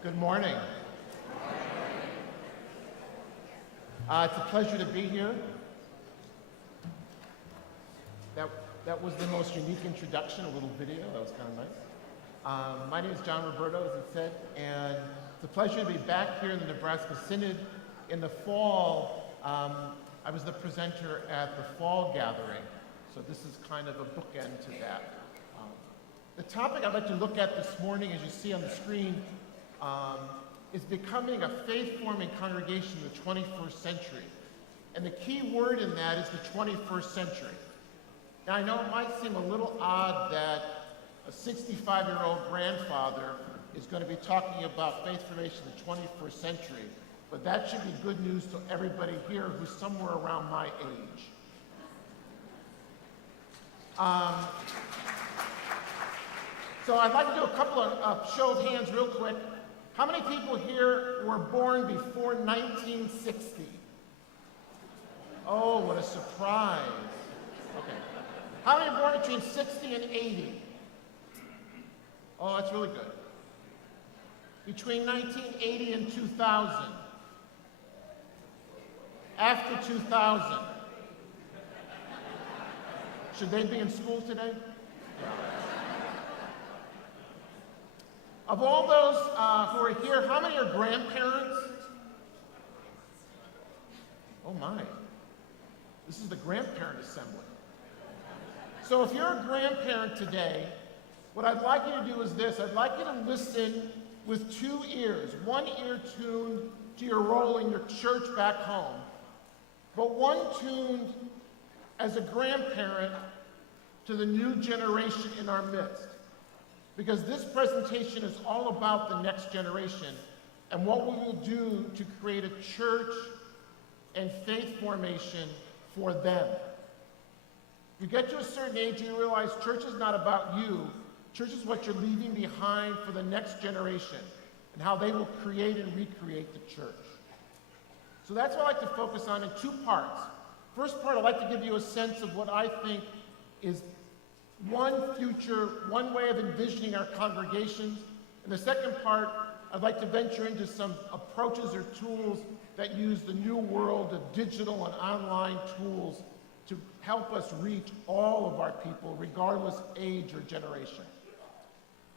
Good morning. It's a pleasure to be here. That was the most unique introduction, a little video. That was kind of nice. My name is John Roberto, as it said, and it's a pleasure to be back here in the Nebraska Synod. In the fall, I was the presenter at the fall gathering, so this is kind of a bookend to that. The topic I'd like to look at this morning, as you see on the screen, is becoming a faith-forming congregation in the 21st century. And the key word in that is the 21st century. Now, I know it might seem a little odd that a 65-year-old grandfather is going to be talking about faith formation in the 21st century, but that should be good news to everybody here who's somewhere around my age. So I'd like to do a couple of show of hands real quick. How many people here were born before 1960? Oh, what a surprise. Okay. How many born between 60 and 80? Oh, that's really good. Between 1980 and 2000? After 2000? Should they be in school today? Of all those who are here, how many are grandparents? Oh my, this is the grandparent assembly. So if you're a grandparent today, what I'd like you to do is this. I'd like you to listen with two ears. One ear tuned to your role in your church back home, but one tuned as a grandparent to the new generation in our midst. Because this presentation is all about the next generation and what we will do to create a church and faith formation for them. You get to a certain age, you realize church is not about you. Church is what you're leaving behind for the next generation and how they will create and recreate the church. So that's what I like to focus on in two parts. First part, I'd like to give you a sense of what I think is one way of envisioning our congregations. And the second part, I'd like to venture into some approaches or tools that use the new world of digital and online tools to help us reach all of our people, regardless age or generation.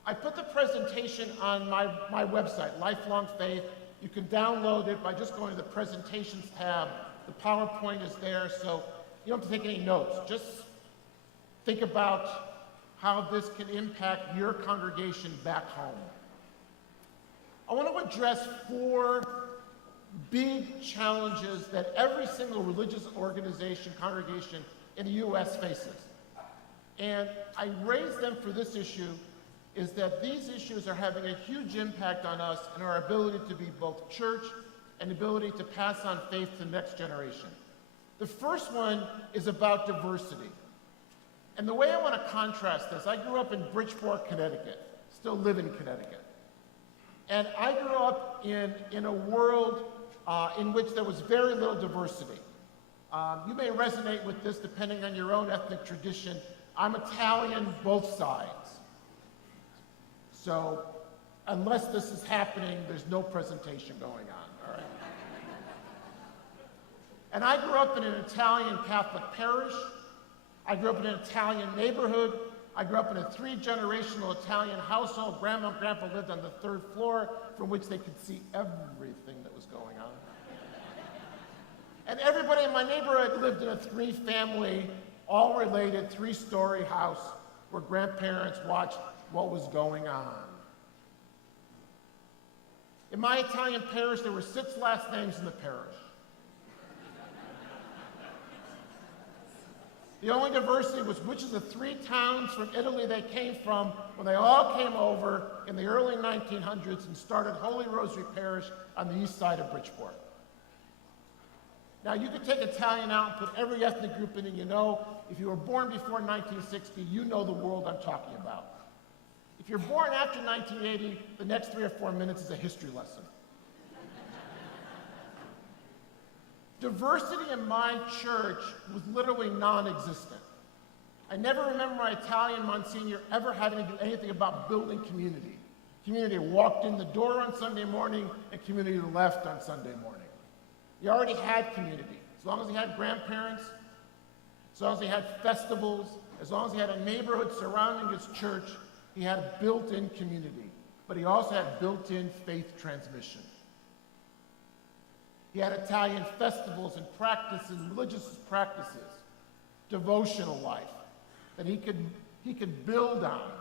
I put the presentation on my website, Lifelong Faith. You can download it by just going to the Presentations tab. The PowerPoint is there, so you don't have to take any notes. Just think about how this can impact your congregation back home. I want to address four big challenges that every single religious organization, congregation in the U.S. faces. And I raise them for this issue is that these issues are having a huge impact on us and our ability to be both church and ability to pass on faith to the next generation. The first one is about diversity. And the way I want to contrast this, I grew up in Bridgeport, Connecticut, still live in Connecticut. And I grew up in a world in which there was very little diversity. You may resonate with this depending on your own ethnic tradition. I'm Italian, both sides. So unless this is happening, there's no presentation going on, all right? And I grew up in an Italian Catholic parish. I grew up in an Italian neighborhood. I grew up in a 3-generational Italian household. Grandma and Grandpa lived on the 3rd floor from which they could see everything that was going on. And everybody in my neighborhood lived in a 3-family, all related, 3-story house where grandparents watched what was going on. In my Italian parish, there were 6 last names in the parish. The only diversity was which of the 3 towns from Italy they came from when they all came over in the early 1900s and started Holy Rosary Parish on the east side of Bridgeport. Now, you could take Italian out and put every ethnic group in it you know. If you were born before 1960, you know the world I'm talking about. If you're born after 1980, the next 3 or 4 minutes is a history lesson. Diversity in my church was literally non-existent. I never remember my Italian Monsignor ever having to do anything about building community. Community walked in the door on Sunday morning, and community left on Sunday morning. He already had community. As long as he had grandparents, as long as he had festivals, as long as he had a neighborhood surrounding his church, he had a built-in community. But he also had built-in faith transmission. He had Italian festivals and practices, religious practices, devotional life that he could build on.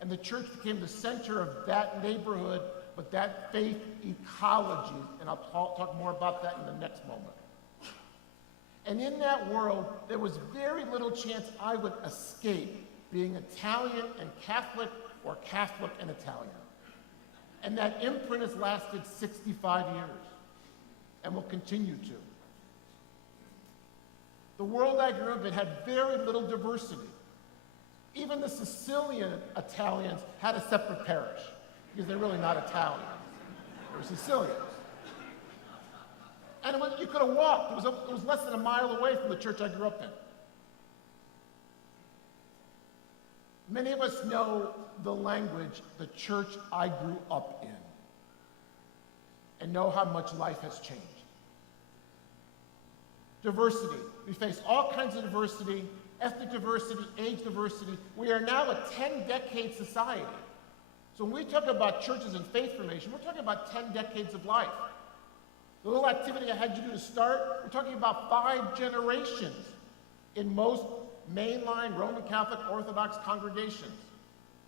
And the church became the center of that neighborhood, but that faith ecology, and I'll talk more about that in the next moment. And in that world, there was very little chance I would escape being Italian and Catholic or Catholic and Italian. And that imprint has lasted 65 years and will continue to. The world I grew up in had very little diversity. Even the Sicilian Italians had a separate parish because they're really not Italians. They were Sicilians. And you could have walked. It was less than a mile away from the church I grew up in. Many of us know the language, the church I grew up in, and know how much life has changed. Diversity. We face all kinds of diversity, ethnic diversity, age diversity. We are now a 10-decade society. So when we talk about churches and faith formation, we're talking about 10 decades of life. The little activity I had you do to start, we're talking about 5 generations in most mainline Roman Catholic Orthodox congregations.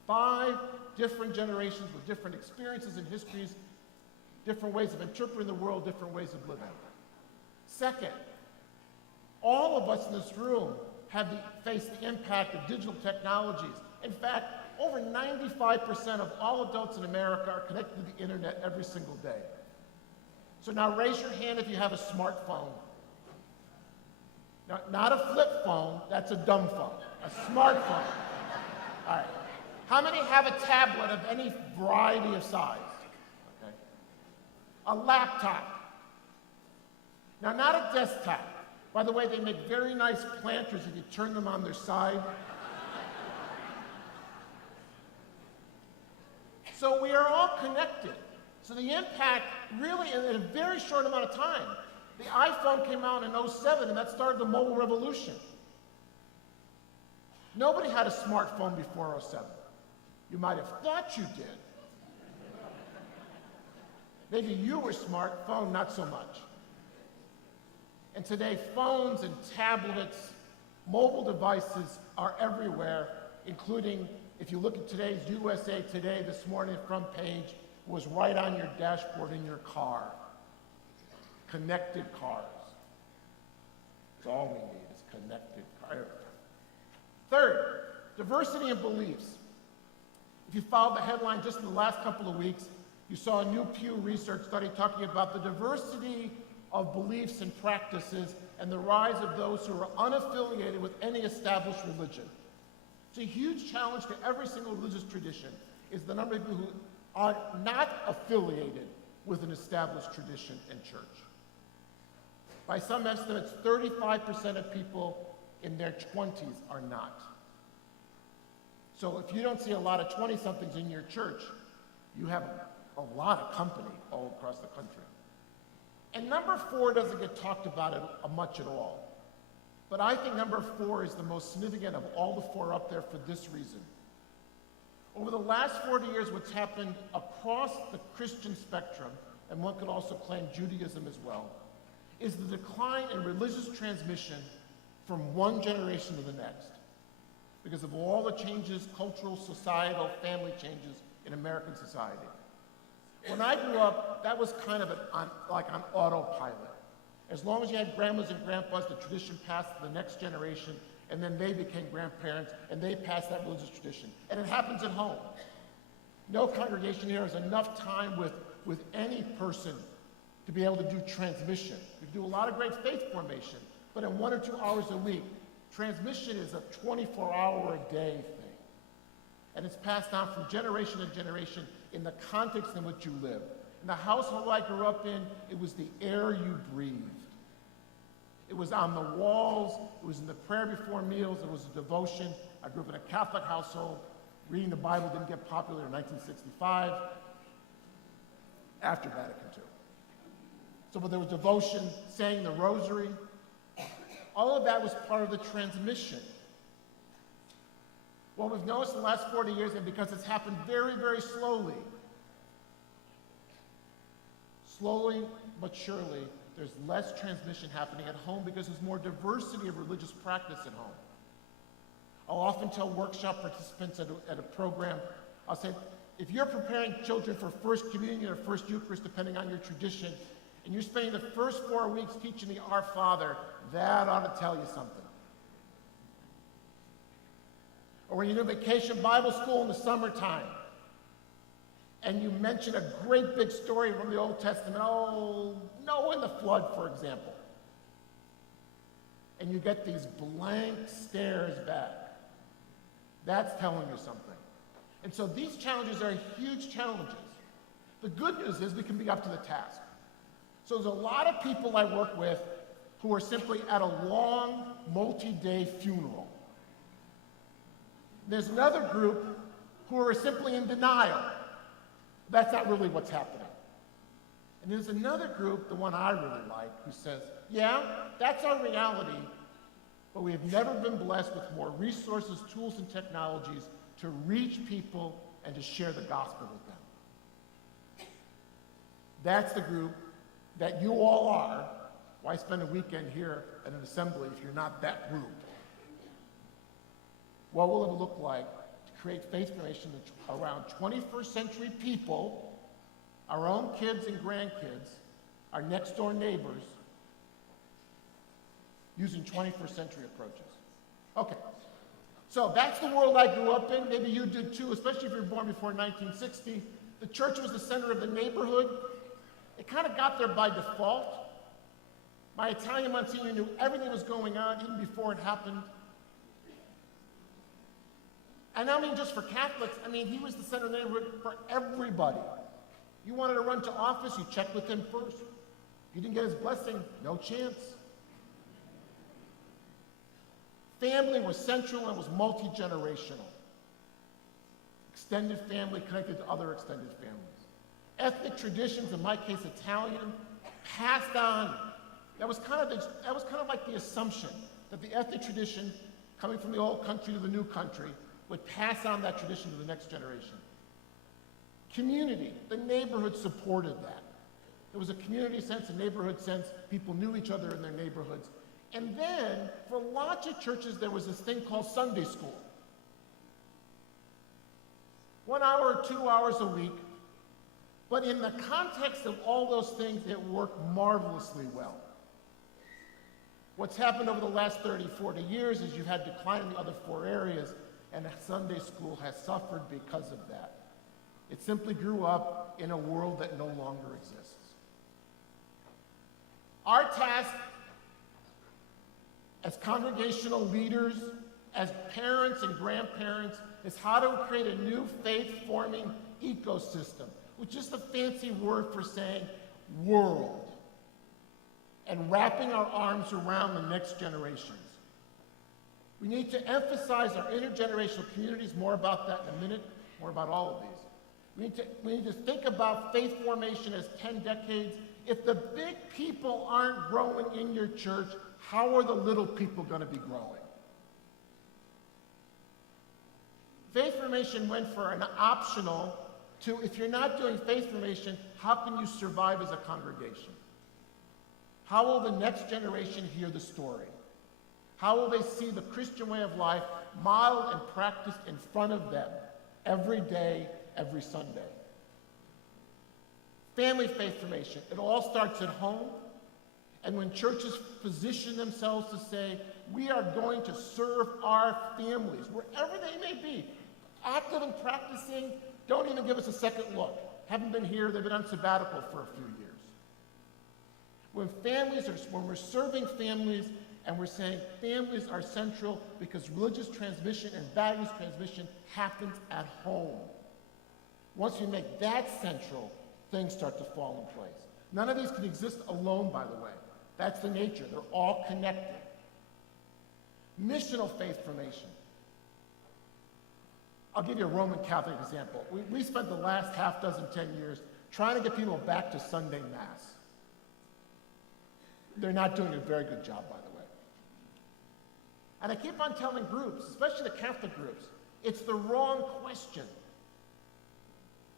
5 different generations with different experiences and histories, different ways of interpreting the world, different ways of living. Second, all of us in this room have faced the impact of digital technologies. In fact, over 95% of all adults in America are connected to the internet every single day. So now raise your hand if you have a smartphone. Now, not a flip phone, that's a dumb phone. A smartphone. All right. How many have a tablet of any variety of size? Okay. A laptop. Now, not a desktop. By the way, they make very nice planters if you turn them on their side. So we are all connected. So the impact really, in a very short amount of time, the iPhone came out in 2007, and that started the mobile revolution. Nobody had a smartphone before 2007. You might have thought you did. Maybe you were smart, phone not so much. And today, phones and tablets, mobile devices are everywhere, including, if you look at today's USA Today this morning, front page was right on your dashboard in your car. Connected cars. That's all we need is connected cars. Third, diversity in beliefs. If you followed the headline just in the last couple of weeks, you saw a new Pew Research study talking about the diversity of beliefs and practices and the rise of those who are unaffiliated with any established religion. It's a huge challenge to every single religious tradition is the number of people who are not affiliated with an established tradition and church. By some estimates, 35% of people in their 20s are not. So if you don't see a lot of 20-somethings in your church, you have a lot of company all across the country. And number 4 doesn't get talked about much at all. But I think number 4 is the most significant of all the 4 up there for this reason. Over the last 40 years, what's happened across the Christian spectrum, and one could also claim Judaism as well, is the decline in religious transmission from one generation to the next because of all the changes, cultural, societal, family changes in American society. When I grew up, that was kind of like on autopilot. As long as you had grandmas and grandpas, the tradition passed to the next generation, and then they became grandparents, and they passed that religious tradition. And it happens at home. No congregation here has enough time with any person to be able to do transmission. We do a lot of great faith formation, but in 1 or 2 hours a week, transmission is a 24-hour-a-day thing. And it's passed on from generation to generation in the context in which you live. In the household I grew up in, it was the air you breathed. It was on the walls, it was in the prayer before meals, it was a devotion. I grew up in a Catholic household. Reading the Bible didn't get popular in 1965, after Vatican II. So there was devotion, saying the rosary. All of that was part of the transmission. What we've noticed in the last 40 years, and because it's happened very, very slowly but surely, there's less transmission happening at home because there's more diversity of religious practice at home. I'll often tell workshop participants at a program, I'll say, if you're preparing children for First Communion or First Eucharist, depending on your tradition, and you're spending the first 4 weeks teaching the Our Father, that ought to tell you something. Or when you do vacation Bible school in the summertime, and you mention a great big story from the Old Testament, Noah and the flood, for example. And you get these blank stares back. That's telling you something. And so these challenges are huge challenges. The good news is we can be up to the task. So there's a lot of people I work with who are simply at a long, multi-day funeral. There's another group who are simply in denial. That's not really what's happening. And there's another group, the one I really like, who says, yeah, that's our reality, but we have never been blessed with more resources, tools, and technologies to reach people and to share the gospel with them. That's the group that you all are. Why spend a weekend here at an assembly if you're not that group? What will it look like to create faith formation around 21st century people, our own kids and grandkids, our next door neighbors, using 21st century approaches? Okay, so that's the world I grew up in. Maybe you did too, especially if you were born before 1960. The church was the center of the neighborhood. It kind of got there by default. My Italian Monsignor knew everything was going on even before it happened. And I mean just for Catholics, he was the center of the neighborhood for everybody. You wanted to run to office, you checked with him first. If you didn't get his blessing, no chance. Family was central and was multi-generational. Extended family connected to other extended families. Ethnic traditions, in my case Italian, passed on. That was kind of like the assumption that the ethnic tradition coming from the old country to the new country would pass on that tradition to the next generation. Community, the neighborhood supported that. There was a community sense, a neighborhood sense. People knew each other in their neighborhoods. And then, for lots of churches, there was this thing called Sunday school. 1 hour or 2 hours a week. But in the context of all those things, it worked marvelously well. What's happened over the last 30, 40 years is you've had decline in the other 4 areas, and Sunday school has suffered because of that. It simply grew up in a world that no longer exists. Our task as congregational leaders, as parents and grandparents, is how to create a new faith-forming ecosystem, which is the fancy word for saying world, and wrapping our arms around the next generations. We need to emphasize our intergenerational communities, more about that in a minute, more about all of these. We need to think about faith formation as 10 decades. If the big people aren't growing in your church, how are the little people going to be growing? Faith formation went from an optional to, if you're not doing faith formation, how can you survive as a congregation? How will the next generation hear the story? How will they see the Christian way of life modeled and practiced in front of them every day, every Sunday? Family faith formation. It all starts at home. And when churches position themselves to say, we are going to serve our families, wherever they may be, active and practicing, don't even give us a second look. Haven't been here, they've been on sabbatical for a few years. When we're serving families and we're saying families are central because religious transmission and values transmission happens at home. Once we make that central, things start to fall in place. None of these can exist alone, by the way. That's the nature. They're all connected. Missional faith formation. I'll give you a Roman Catholic example. We spent the last 10 years trying to get people back to Sunday Mass. They're not doing a very good job, by the way. And I keep on telling groups, especially the Catholic groups, it's the wrong question.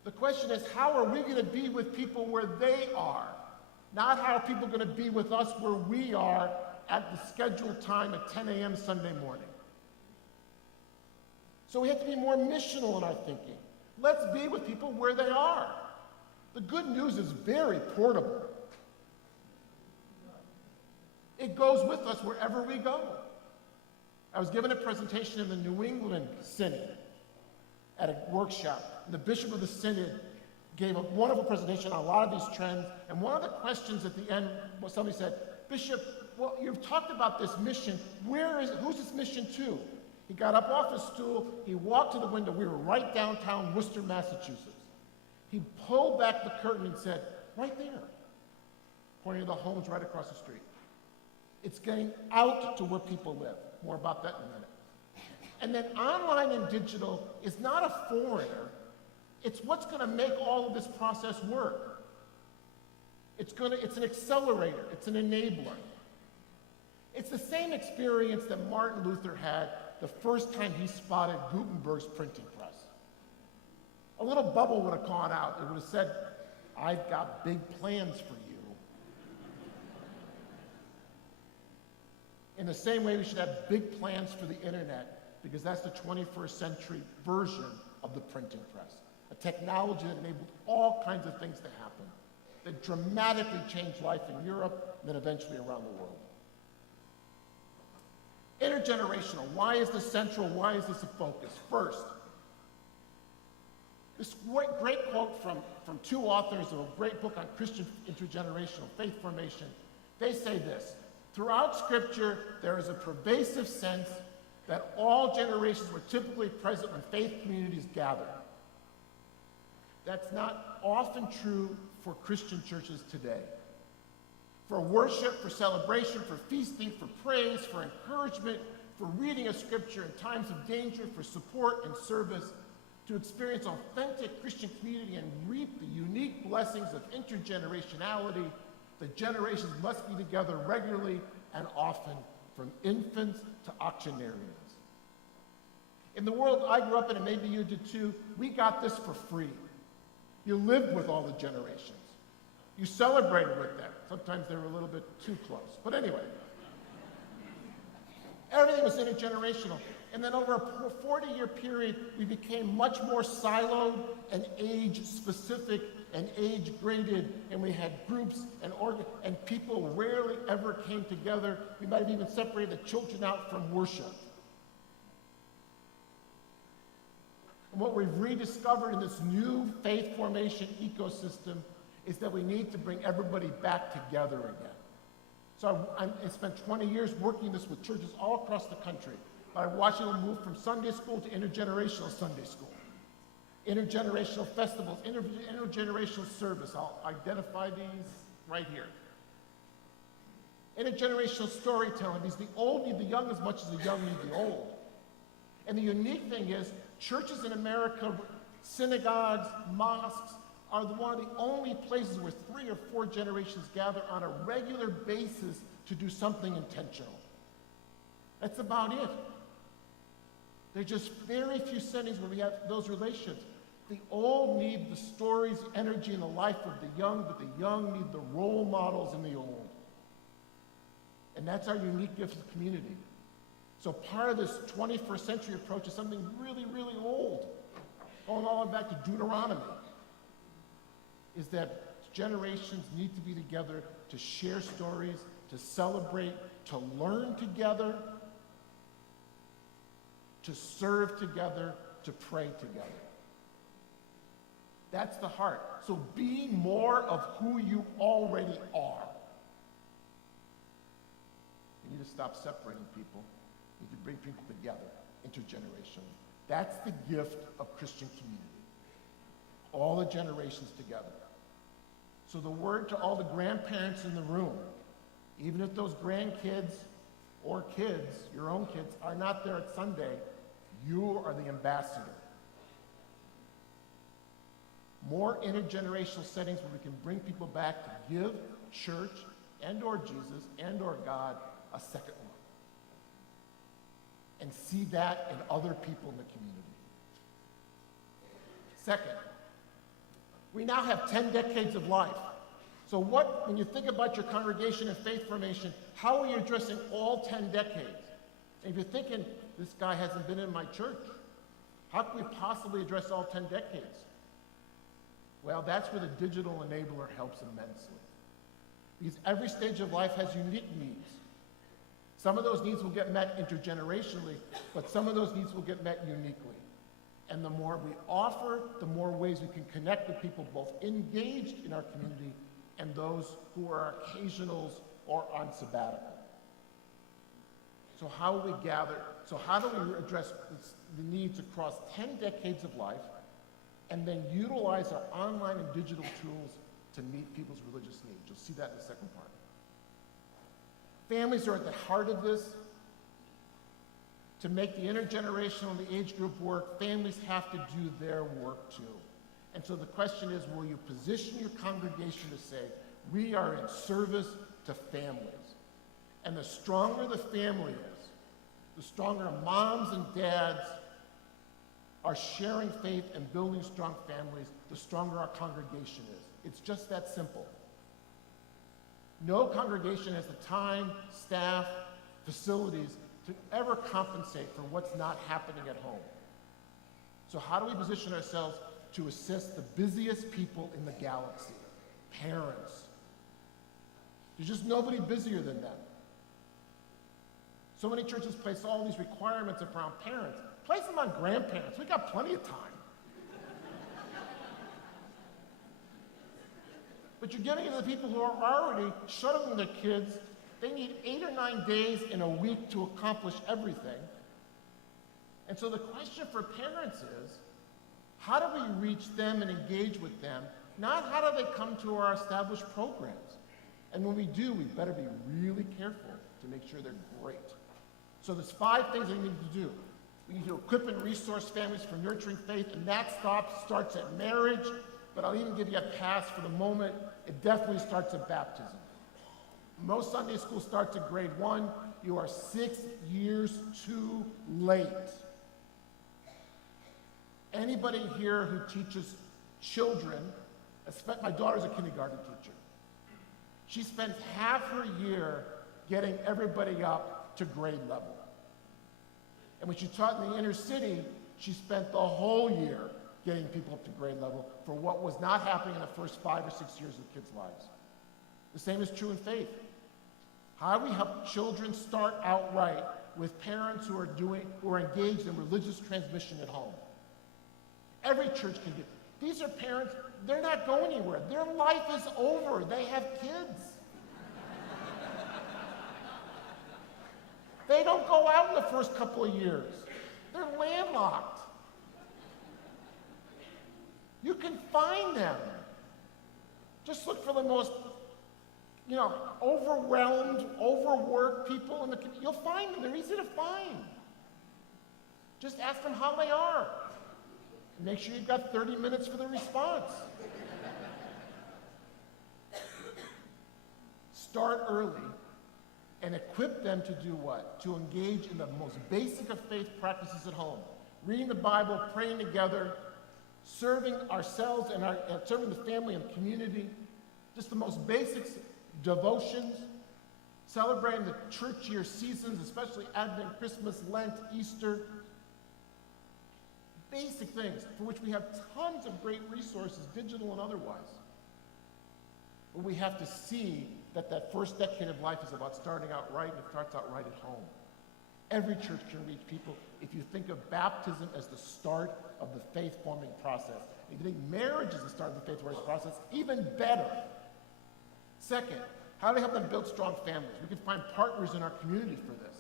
The question is, how are we going to be with people where they are? Not how are people going to be with us where we are at the scheduled time at 10 a.m. Sunday morning. So we have to be more missional in our thinking. Let's be with people where they are. The good news is very portable. It goes with us wherever we go. I was given a presentation in the New England Synod at a workshop. And the bishop of the Synod gave a wonderful presentation on a lot of these trends. And one of the questions at the end was somebody said, Bishop, well, you've talked about this mission. Who's this mission to? He got up off his stool. He walked to the window. We were right downtown Worcester, Massachusetts. He pulled back the curtain and said, right there, pointing to the homes right across the street. It's getting out to where people live. More about that in a minute. And then online and digital is not a foreigner. It's what's going to make all of this process work. It's an accelerator. It's an enabler. It's the same experience that Martin Luther had the first time he spotted Gutenberg's printing press. A little bubble would have gone out. It would have said, I've got big plans for you. In the same way, we should have big plans for the internet, because that's the 21st century version of the printing press. A technology that enabled all kinds of things to happen, that dramatically changed life in Europe and then eventually around the world. Intergenerational. Why is this central? Why is this a focus? First, this great quote from two authors of a great book on Christian intergenerational faith formation. They say this: throughout Scripture, there is a pervasive sense that all generations were typically present when faith communities gathered. That's not often true for Christian churches today. For worship, for celebration, for feasting, for praise, for encouragement, for reading of Scripture in times of danger, for support and service, to experience authentic Christian community and reap the unique blessings of intergenerationality, the generations must be together regularly and often, from infants to octogenarians. In the world I grew up in, and maybe you did too, we got this for free. You lived with all the generations. You celebrated with them. Sometimes they were a little bit too close. But anyway, everything was intergenerational. And then over a 40-year period, we became much more siloed and age-specific and age-graded, and we had groups and people rarely ever came together. We might have even separated the children out from worship. And what we've rediscovered in this new faith formation ecosystem is that we need to bring everybody back together again. So I spent 20 years working this with churches all across the country. By watching them move from Sunday school to intergenerational Sunday school, intergenerational festivals, intergenerational service. I'll identify these right here. Intergenerational storytelling, because the old need the young as much as the young need the old. And the unique thing is, churches in America, synagogues, mosques, are one of the only places where 3 or 4 generations gather on a regular basis to do something intentional. That's about it. There's just very few settings where we have those relations. The old need the stories, energy, and the life of the young, but the young need the role models in the old. And that's our unique gift to the community. So part of this 21st century approach is something really, really old, going all the way back to Deuteronomy, is that generations need to be together to share stories, to celebrate, to learn together, to serve together, to pray together. That's the heart. So be more of who you already are. You need to stop separating people. You need to bring people together, intergenerationally. That's the gift of Christian community. All the generations together. So the word to all the grandparents in the room, even if those grandkids or kids, your own kids, are not there at Sunday, you are the ambassador. more intergenerational settings where we can bring people back to give church and or Jesus and or God a second look. And see that in other people in the community. Second, we now have 10 decades of life. So when you think about your congregation and faith formation, how are you addressing all 10 decades? And if you're thinking, this guy hasn't been in my church, how can we possibly address all 10 decades? Well, that's where the digital enabler helps immensely. Because every stage of life has unique needs. Some of those needs will get met intergenerationally, but some of those needs will get met uniquely. And the more we offer, the more ways we can connect with people both engaged in our community and those who are occasionals or on sabbatical. So how do we address the needs across 10 decades of life and then utilize our online and digital tools to meet people's religious needs? You'll see that in the second part. Families are at the heart of this. To make the intergenerational and the age group work, families have to do their work too. And so the question is, will you position your congregation to say, we are in service to families? And the stronger the family is, the stronger moms and dads are sharing faith and building strong families, the stronger our congregation is. It's just that simple. No congregation has the time, staff, facilities to ever compensate for what's not happening at home. So how do we position ourselves to assist the busiest people in the galaxy? Parents. There's just nobody busier than them. So many churches place all these requirements around parents. Place them on grandparents. We got plenty of time. But you're getting to the people who are already shuttling their kids. They need 8 or 9 days in a week to accomplish everything. And so the question for parents is, how do we reach them and engage with them? Not how do they come to our established programs. And when we do, we better be really careful to make sure they're great. So there's 5 things we need to do. We need to equip and resource families for nurturing faith, and that starts at marriage, but I'll even give you a pass for the moment. It definitely starts at baptism. Most Sunday school starts at grade 1. You are 6 years too late. Anybody here who teaches children, my daughter's a kindergarten teacher. She spends half her year getting everybody up to grade level. And when she taught in the inner city, she spent the whole year getting people up to grade level for what was not happening in the first 5 or 6 years of kids' lives. The same is true in faith. How do we help children start out right with parents who are engaged in religious transmission at home? Every church can do. These are parents, they're not going anywhere. Their life is over. They have kids. They don't go out in the first couple of years. They're landlocked. You can find them. Just look for the most, overwhelmed, overworked people in the community. You'll find them. They're easy to find. Just ask them how they are. Make sure you've got 30 minutes for the response. Start early and equip them to do what? To engage in the most basic of faith practices at home. Reading the Bible, praying together, serving ourselves and serving the family and community. Just the most basic devotions. Celebrating the church year seasons, especially Advent, Christmas, Lent, Easter. Basic things for which we have tons of great resources, digital and otherwise. But we have to see that first decade of life is about starting out right, and it starts out right at home. Every church can reach people. If you think of baptism as the start of the faith-forming process, if you think marriage is the start of the faith-forming process, even better. Second, how do we help them build strong families? We can find partners in our community for this.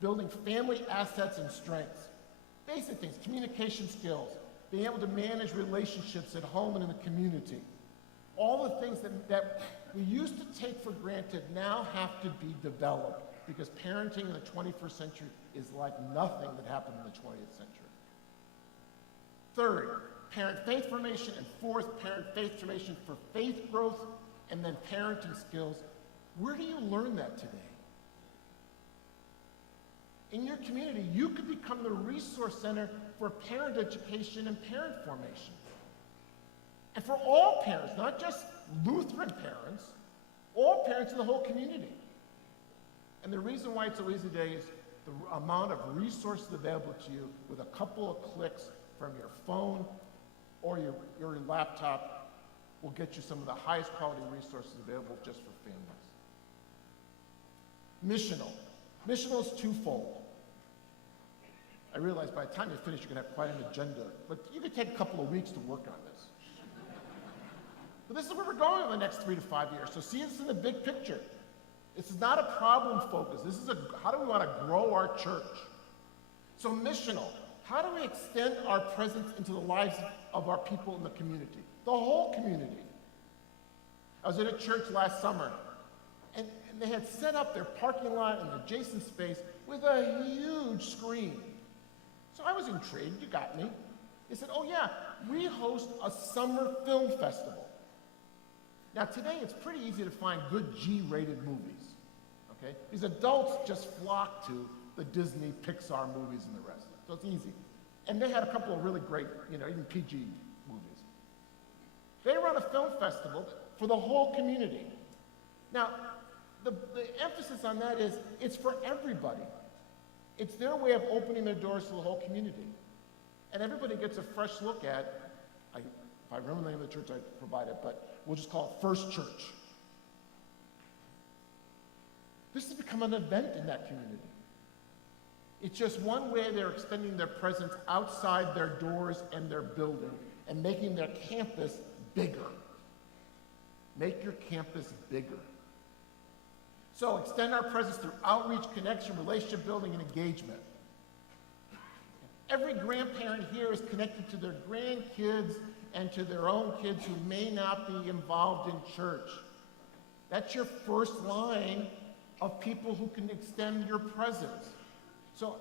Building family assets and strengths. Basic things, communication skills, being able to manage relationships at home and in the community. All the things that we used to take for granted now have to be developed because parenting in the 21st century is like nothing that happened in the 20th century. Third, parent faith formation, and fourth, parent faith formation for faith growth, and then parenting skills. Where do you learn that today? In your community, you could become the resource center for parent education and parent formation. And for all parents, not just Lutheran parents, all parents in the whole community. And the reason why it's so easy today is the amount of resources available to you with a couple of clicks from your phone or your laptop will get you some of the highest quality resources available just for families. Missional. Missional is twofold. I realize by the time you finish, you're going to have quite an agenda, but you could take a couple of weeks to work on this. But this is where we're going in the next 3 to 5 years. So see this in the big picture. This is not a problem focus. This is how do we want to grow our church? So missional, how do we extend our presence into the lives of our people in the community? The whole community. I was at a church last summer, and they had set up their parking lot and adjacent space with a huge screen. So I was intrigued, you got me. They said, oh yeah, we host a summer film festival. Now today it's pretty easy to find good G-rated movies, okay? These adults just flock to the Disney, Pixar movies and the rest, so it's easy. And they had a couple of really great, even PG movies. They run a film festival for the whole community. Now, the emphasis on that is it's for everybody. It's their way of opening their doors to the whole community. And everybody gets a fresh look at, if I remember the name of the church I provided, but we'll just call it First Church. This has become an event in that community. It's just one way they're extending their presence outside their doors and their building and making their campus bigger. Make your campus bigger. So extend our presence through outreach, connection, relationship building, and engagement. Every grandparent here is connected to their grandkids and to their own kids who may not be involved in church. That's your first line of people who can extend your presence. So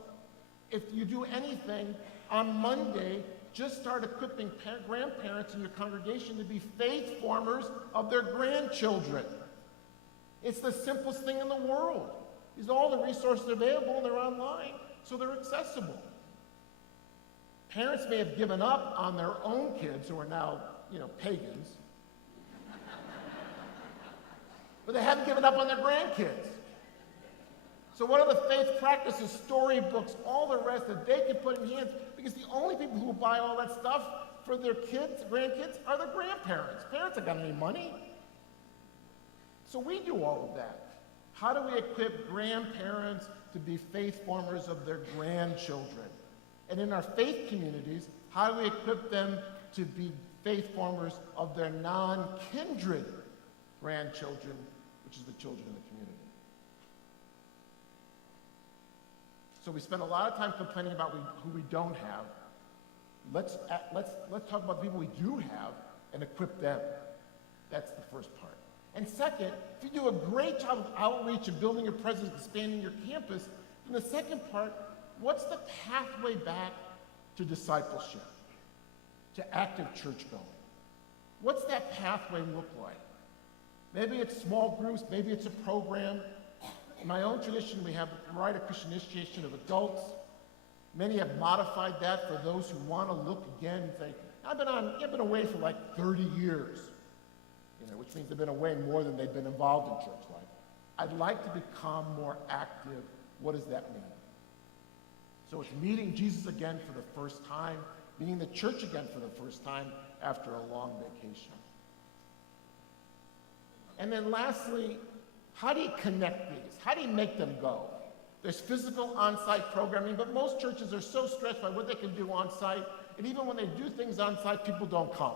if you do anything, on Monday, just start equipping grandparents in your congregation to be faith formers of their grandchildren. It's the simplest thing in the world. These are all the resources available, and they're online, so they're accessible. Parents may have given up on their own kids who are now, pagans. But they haven't given up on their grandkids. So what are the faith practices, storybooks, all the rest that they can put in hands? Because the only people who buy all that stuff for their kids, grandkids, are the grandparents. Parents haven't got any money. So we do all of that. How do we equip grandparents to be faith formers of their grandchildren? And in our faith communities, how do we equip them to be faith formers of their non-kindred grandchildren, which is the children in the community? So we spend a lot of time complaining about who we don't have. Let's talk about the people we do have and equip them. That's the first part. And second, if you do a great job of outreach and building your presence, expanding your campus, then the second part, what's the pathway back to discipleship, to active church going? What's that pathway look like? Maybe it's small groups, maybe it's a program. In my own tradition, we have a rite of Christian initiation of adults. Many have modified that for those who want to look again and say, I've been away for like 30 years. Which means they've been away more than they've been involved in church life. I'd like to become more active. What does that mean? So it's meeting Jesus again for the first time, meeting the church again for the first time after a long vacation. And then lastly, how do you connect these? How do you make them go? There's physical on-site programming, but most churches are so stretched by what they can do on-site, and even when they do things on-site, people don't come.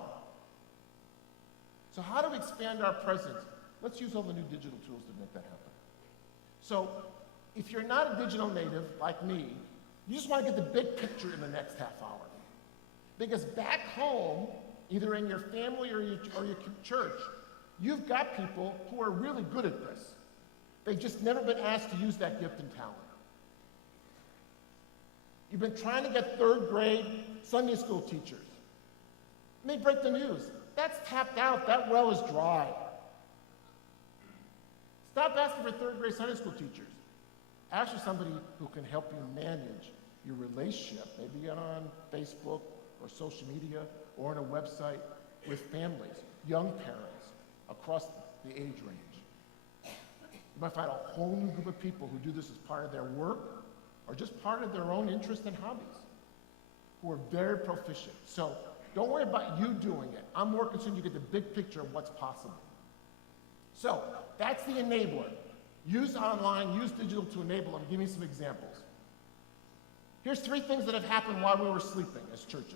So how do we expand our presence? Let's use all the new digital tools to make that happen. So if you're not a digital native like me, you just want to get the big picture in the next half hour. Because back home, either in your family or your church, you've got people who are really good at this. They've just never been asked to use that gift and talent. You've been trying to get third grade Sunday school teachers. And they break the news. That's tapped out. That well is dry. Stop asking for third grade Sunday school teachers. Ask for somebody who can help you manage your relationship, maybe on Facebook or social media or on a website with families, young parents across the age range. You might find a whole new group of people who do this as part of their work or just part of their own interests and hobbies, who are very proficient. So don't worry about you doing it. I'm more concerned you get the big picture of what's possible. So that's the enabler. Use online, use digital to enable them. Give me some examples. Here's 3 things that have happened while we were sleeping as churches.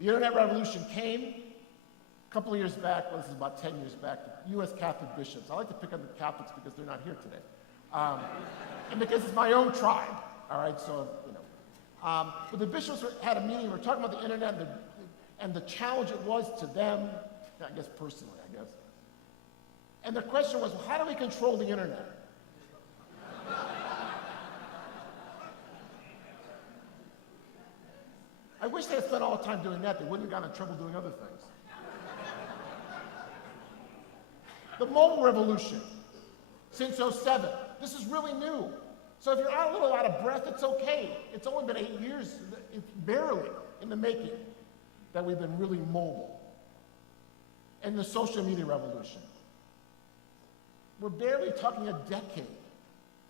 The internet revolution came a couple of years back, well, this is about 10 years back, U.S. Catholic bishops. I like to pick on the Catholics because they're not here today. And because it's my own tribe, all right, so, you know. But the bishops had a meeting, we were talking about the internet and the challenge it was to them, I guess personally, And the question was, well, how do we control the internet? I wish they had spent all the time doing that. They wouldn't have gotten in trouble doing other things. The mobile revolution, since '07. This is really new. So if you're a little out of breath, it's okay. It's only been 8 years, it's barely in the making, that we've been really mobile. And the social media revolution. We're barely talking a decade.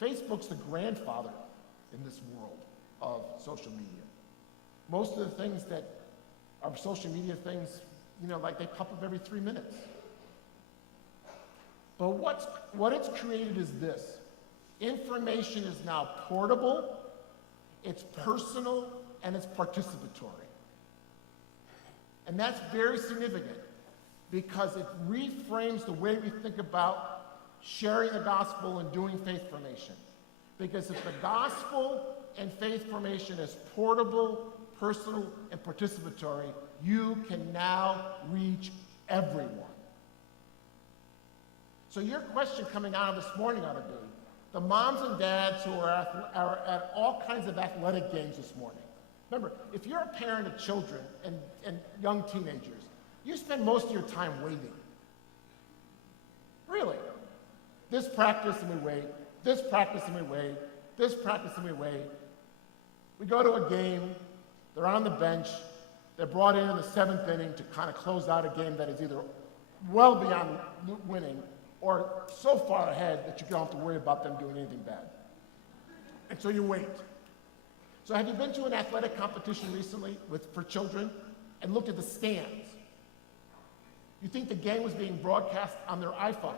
Facebook's the grandfather in this world of social media. Most of the things that are social media things, you know, like they pop up every 3 minutes. But what it's created is this. Information is now portable, it's personal, and it's participatory. And that's very significant because it reframes the way we think about sharing the gospel and doing faith formation. Because if the gospel and faith formation is portable, personal, and participatory, you can now reach everyone. So your question coming out of this morning ought to be, the moms and dads who are at all kinds of athletic games this morning. Remember, if you're a parent of children and young teenagers, you spend most of your time waiting. Really. This practice and we wait, this practice and we wait, this practice and we wait. We go to a game, they're on the bench, they're brought in the 7th inning to kind of close out a game that is either well beyond winning or so far ahead that you don't have to worry about them doing anything bad. And so you wait. So have you been to an athletic competition recently for children and looked at the stands? You think the game was being broadcast on their iPhones.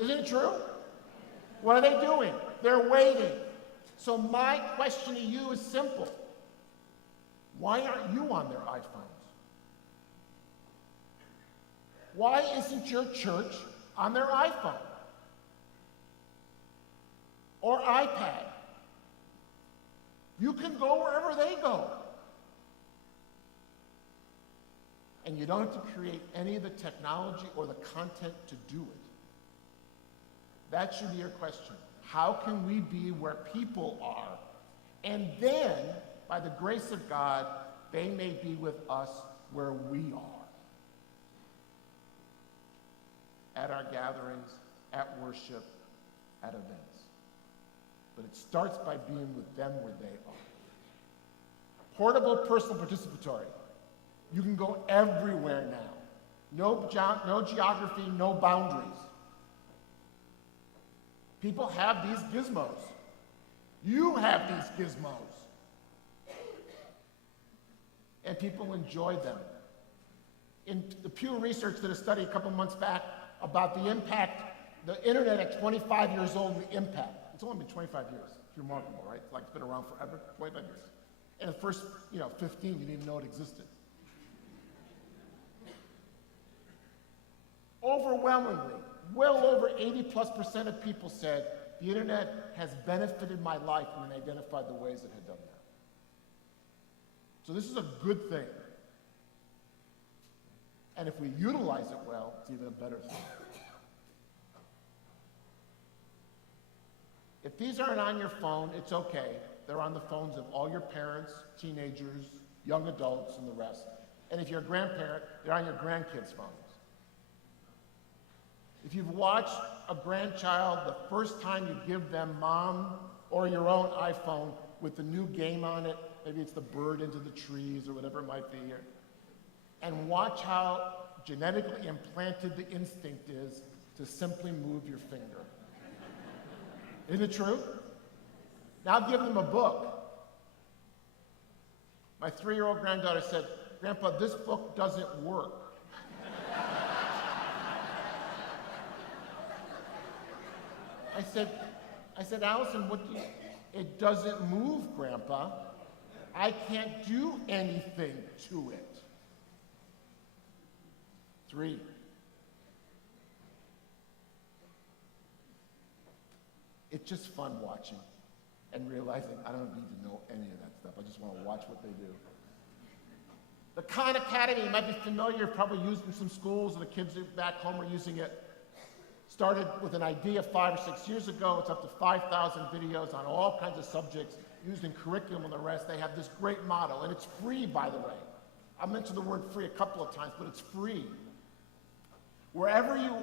Isn't it true? What are they doing? They're waiting. So my question to you is simple. Why aren't you on their iPhones? Why isn't your church on their iPhone or iPad? You can go wherever they go. And you don't have to create any of the technology or the content to do it. That should be your question. How can we be where people are? And then, by the grace of God, they may be with us where we are. At our gatherings, at worship, at events. But it starts by being with them where they are. Portable, personal, participatory. You can go everywhere now. No geography, no boundaries. People have these gizmos. You have these gizmos. And people enjoy them. In the Pew Research did a study a couple months back about the impact, the internet at 25 years old, and the impact. It's only been 25 years. It's remarkable, right? Like it's been around forever, 25 years. And the first, 15, you didn't even know it existed. Overwhelmingly, well over 80+% of people said the internet has benefited my life, and they identified the ways it had done that. So this is a good thing. And if we utilize it well, it's even a better thing. If these aren't on your phone, it's okay. they're on the phones of all your parents, teenagers, young adults, and the rest. And if you're a grandparent, they're on your grandkids' phones. If you've watched a grandchild, the first time you give them mom or your own iPhone with the new game on it, maybe it's the bird into the trees or whatever it might be here, and watch how genetically implanted the instinct is to simply move your finger. Isn't it true? Now give them a book. My 3-year-old granddaughter said, "Grandpa, this book doesn't work." I said, "Allison, it doesn't move, Grandpa. I can't do anything to it." 3. It's just fun watching and realizing I don't need to know any of that stuff. I just want to watch what they do. The Khan Academy, you might be familiar, probably used in some schools, and the kids back home are using it. Started with an idea 5 or 6 years ago. It's up to 5,000 videos on all kinds of subjects used in curriculum and the rest. They have this great model, and it's free, by the way. I mentioned the word free a couple of times, but it's free. Whoever you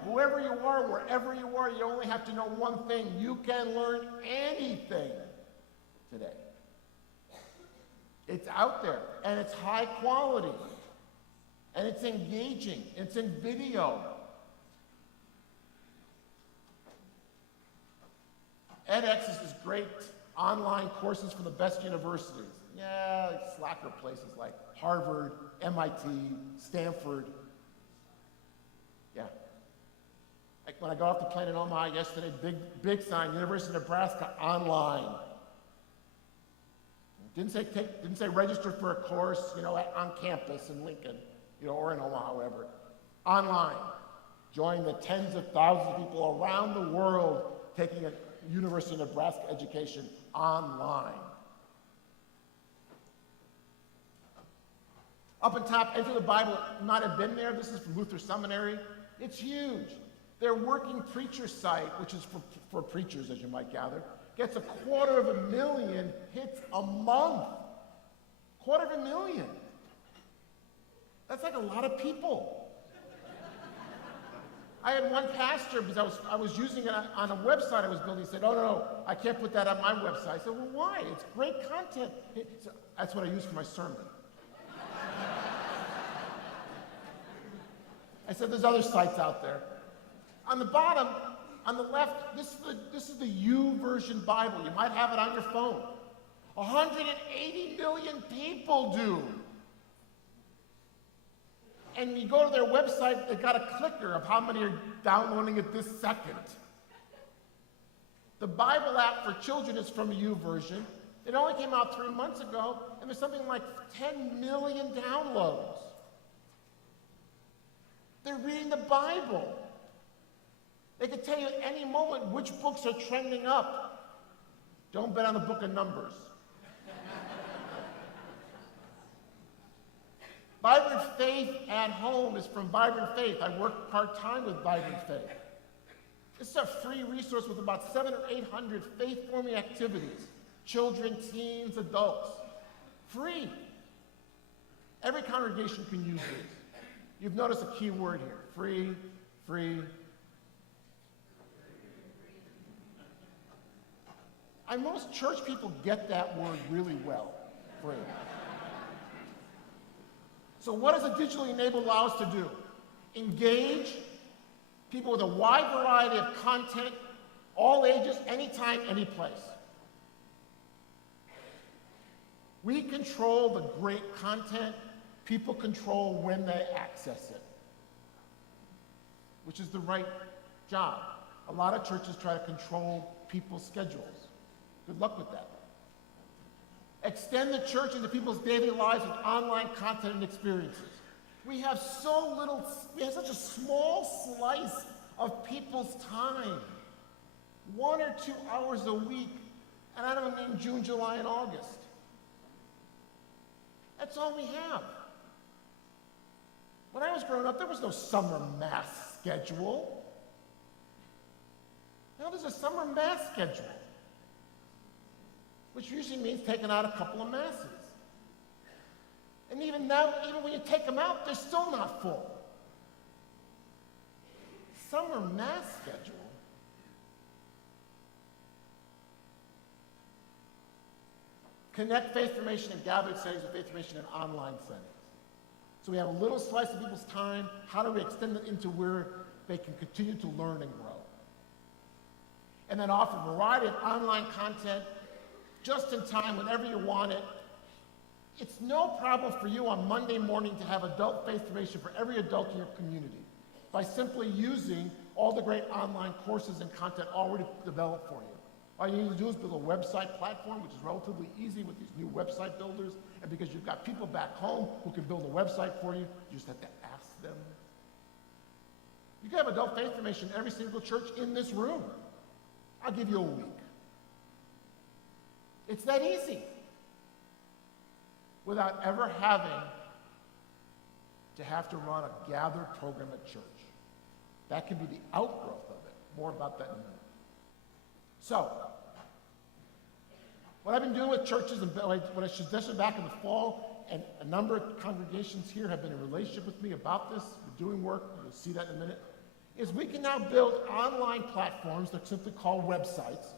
are, you only have to know one thing. You can learn anything today. It's out there, and it's high quality, and it's engaging, it's in video. edX is this great online courses from the best universities. Yeah, like slacker places like Harvard, MIT, Stanford. Yeah. Like when I got off the plane in Omaha yesterday, big sign, University of Nebraska online. Didn't say register for a course, on campus in Lincoln, or in Omaha, wherever. Online. Join the tens of thousands of people around the world taking a University of Nebraska education online. Up on top, Enter the Bible, might have been there. This is from Luther Seminary. It's huge. Their working preacher site, which is for preachers, as you might gather, gets 250,000 hits a month. 250,000. That's like a lot of people. I had one pastor, because I was using it on a website I was building. He said, "Oh, no, I can't put that on my website." I said, "Well, why? It's great content." So that's what I use for my sermon. I said, "There's other sites out there." On the bottom, on the left, this is the YouVersion Bible. You might have it on your phone. 180 million people do. And you go to their website, they've got a clicker of how many are downloading it this second. The Bible app for children is from YouVersion. It only came out 3 months ago, and there's something like 10 million downloads. They're reading the Bible. They can tell you at any moment which books are trending up. Don't bet on the book of Numbers. Vibrant Faith at Home is from Vibrant Faith. I work part-time with Vibrant Faith. This is a free resource with about 700 or 800 faith-forming activities. Children, teens, adults. Free. Every congregation can use these. You've noticed a key word here. Free, free. And most church people get that word really well. Free. So what does a digitally enabled allow us to do? Engage people with a wide variety of content, all ages, anytime, any place. We control the great content. People control when they access it, which is the right job. A lot of churches try to control people's schedules. Good luck with that. Extend the church into people's daily lives with online content and experiences. We have such a small slice of people's time. 1 or 2 hours a week, and I don't mean June, July, and August. That's all we have. When I was growing up, there was no summer mass schedule. Now there's a summer mass schedule. which usually means taking out a couple of masses. And even now, even when you take them out, they're still not full. Summer mass schedule. Connect faith formation and gathered settings with faith formation and online settings. So we have a little slice of people's time. How do we extend it into where they can continue to learn and grow? And then offer a variety of online content just in time, whenever you want it. It's no problem for you on Monday morning to have adult faith formation for every adult in your community by simply using all the great online courses and content already developed for you. All you need to do is build a website platform, which is relatively easy with these new website builders. And because you've got people back home who can build a website for you, you just have to ask them. You can have adult faith formation in every single church in this room. I'll give you a week. It's that easy. Without ever having to have to run a gathered program at church. That can be the outgrowth of it. More about that in a minute. So, what I've been doing with churches, and what I suggested back in the fall, and a number of congregations here have been in relationship with me about this, we're doing work, you'll see that in a minute, is we can now build online platforms that are simply called websites.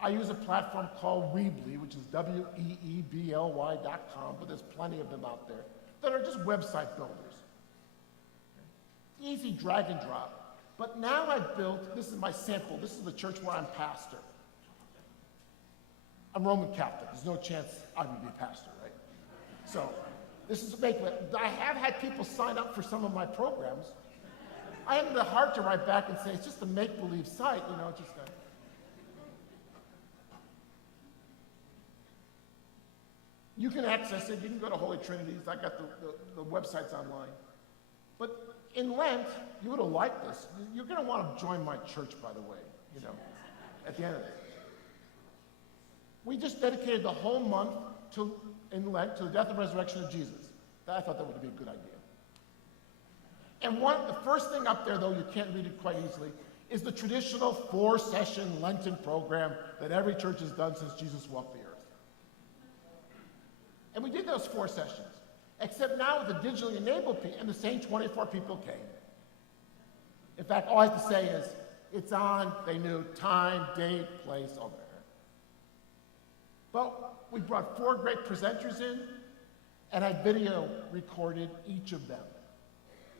I use a platform called Weebly, which is weebly.com, but there's plenty of them out there that are just website builders. Easy drag and drop. But now I've built, this is my sample, this is the church where I'm pastor. I'm Roman Catholic, there's no chance I would be pastor, right? So, this is make-believe. I have had people sign up for some of my programs. I haven't the heart to write back and say, it's just a make-believe site, you know, just a... You can access it, you can go to Holy Trinities, I got the websites online. But in Lent, you would have liked this. You're going to want to join my church, by the way, you know, at the end of it. We just dedicated the whole month in Lent to the death and resurrection of Jesus. I thought that would be a good idea. And the first thing up there, though, you can't read it quite easily, is the traditional 4-session Lenten program that every church has done since Jesus walked the earth. And we did those 4 sessions, except now with the digitally enabled people, and the same 24 people came. In fact, all I have to say is, it's on, they knew time, date, place, all there. But we brought 4 great presenters in, and I video recorded each of them.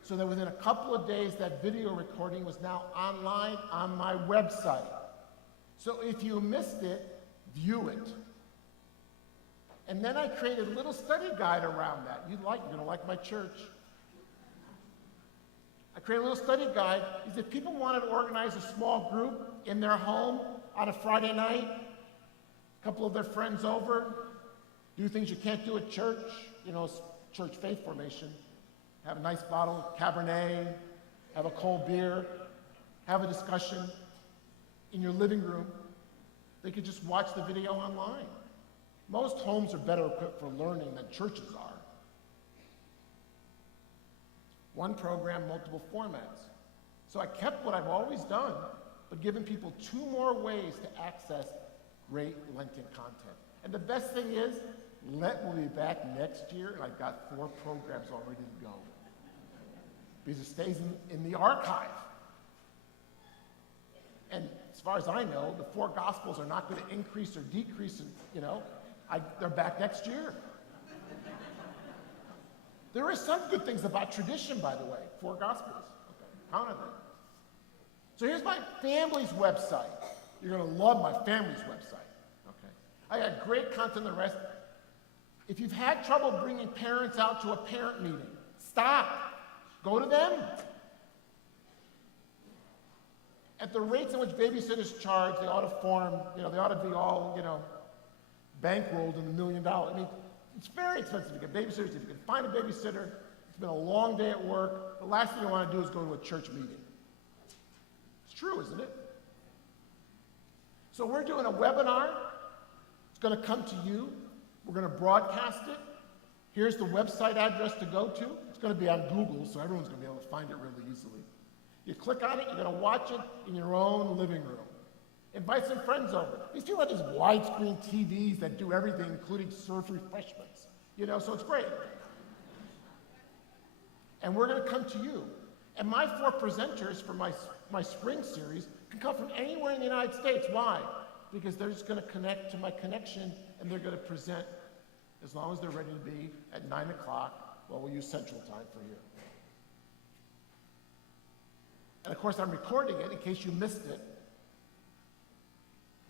So that within a couple of days, that video recording was now online on my website. So if you missed it, view it. And then I created a little study guide around that. You're gonna like my church. I created a little study guide. Is if people wanted to organize a small group in their home on a Friday night, a couple of their friends over, do things you can't do at church, you know, church faith formation, have a nice bottle of Cabernet, have a cold beer, have a discussion in your living room. They could just watch the video online. Most homes are better equipped for learning than churches are. One program, multiple formats. So I kept what I've always done, but given people 2 more ways to access great Lenten content. And the best thing is, Lent will be back next year, and I've got 4 programs all ready to go. Because it stays in the archive. And as far as I know, the 4 Gospels are not going to increase or decrease, you know. They're back next year. There is some good things about tradition, by the way. 4 Gospels. Okay. Count on that. So here's my family's website. You're going to love my family's website. Okay. I got great content on the rest. If you've had trouble bringing parents out to a parent meeting, stop. Go to them. At the rates in which babysitters charge, they ought to form, you know, they ought to be all, you know, bankrolled in $1 million. I mean, it's very expensive to get babysitters. If you can find a babysitter, it's been a long day at work. The last thing you want to do is go to a church meeting. It's true, isn't it? So we're doing a webinar. It's going to come to you. We're going to broadcast it. Here's the website address to go to. It's going to be on Google, so everyone's going to be able to find it really easily. You click on it, you're going to watch it in your own living room. Invite some friends over. These people have these widescreen TVs that do everything, including serve refreshments. So it's great. And we're going to come to you. And my 4 presenters for my spring series can come from anywhere in the United States. Why? Because they're just going to connect to my connection, and they're going to present as long as they're ready to be at 9 o'clock. Well, we'll use Central Time for here. And of course, I'm recording it in case you missed it.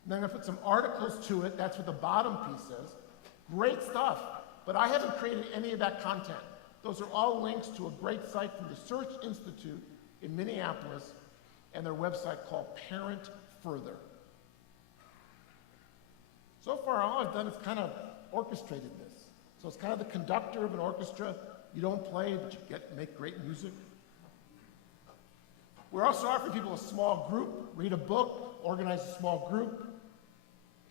And then I'm going to put some articles to it. That's what the bottom piece is. Great stuff. But I haven't created any of that content. Those are all links to a great site from the Search Institute in Minneapolis and their website called Parent Further. So far, all I've done is kind of orchestrated this. So it's kind of the conductor of an orchestra. You don't play, but you make great music. We're also offering people a small group, read a book, organize a small group.